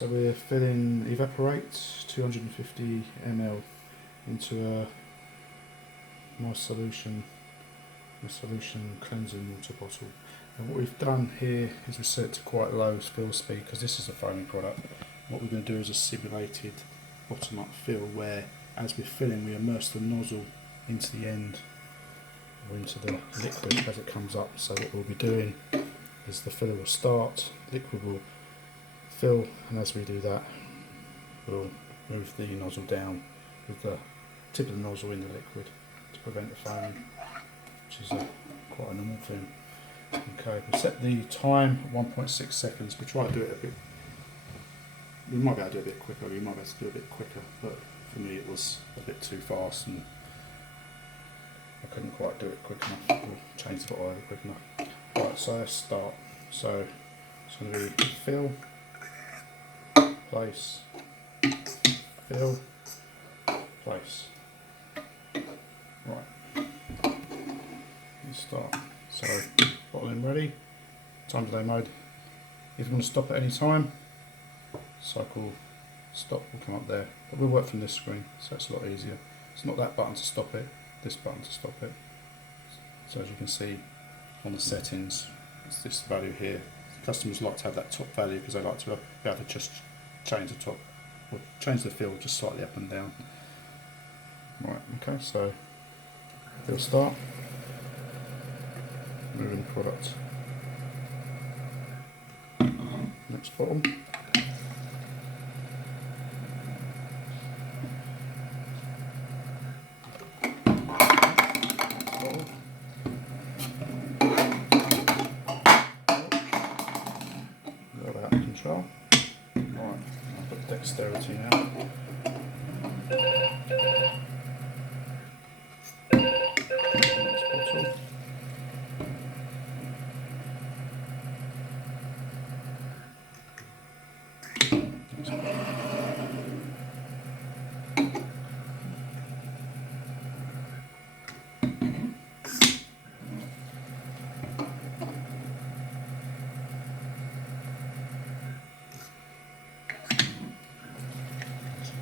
So we're filling Evaporate 250 ml into my solution cleansing water bottle. And what we've done here is we set it to quite low fill speed because this is a foaming product. What we're going to do is a simulated bottom up fill where as we're filling we immerse the nozzle into the end or into the liquid as it comes up. So what we'll be doing is the filler will start, liquid will fill, and as we do that we'll move the nozzle down with the tip of the nozzle in the liquid to prevent the foaming, which is quite a normal thing. Okay, we'll set the time at 1.6 seconds. We try to do it a bit, we might be able to do it a bit quicker, we might be able to do it a bit quicker, but for me it was a bit too fast and I couldn't quite do it quick enough. We'll change the bottle over quick enough. Right, so let's start. So it's going to be fill, place, fill, place. Right, let's start. So bottling ready, time delay mode. If you want to stop at any time, cycle stop will come up there, but we'll work from this screen, so it's a lot easier. It's not that button to stop it, this button to stop it. So as you can see on the settings, it's this value here. Customers like to have that top value because they like to be able to just change the top or change the fill just slightly up and down. Right, okay, so we'll start moving the product. Next bottle. Out of control. Right, I've got dexterity now. Next bottle. Next bottle.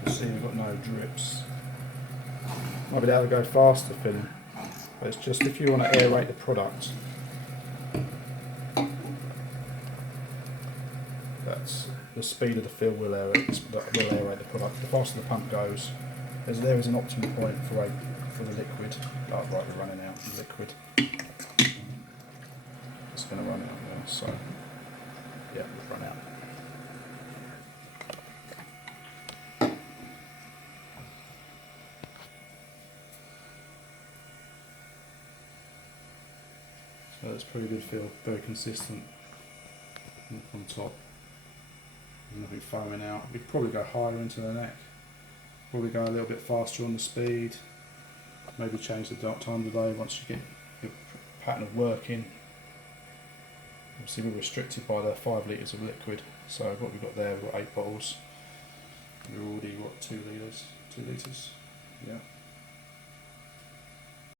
See, we've got no drips. Might be able to go faster filling, but it's just if you want to aerate the product, that's the speed of the fill will aerate the product. The faster the pump goes, there is an optimal point for the liquid. Oh, right, we're running out of liquid. It's going to run out there, so yeah, we've run out. So that's pretty good feel, very consistent on top. Nothing foaming out. We'd probably go higher into the neck, probably go a little bit faster on the speed, maybe change the time delay once you get your pattern of working. Obviously we're restricted by the 5 litres of liquid, so what we've got there, we've got 8 bottles. We're already, what, 2 litres? 2 litres? Yeah.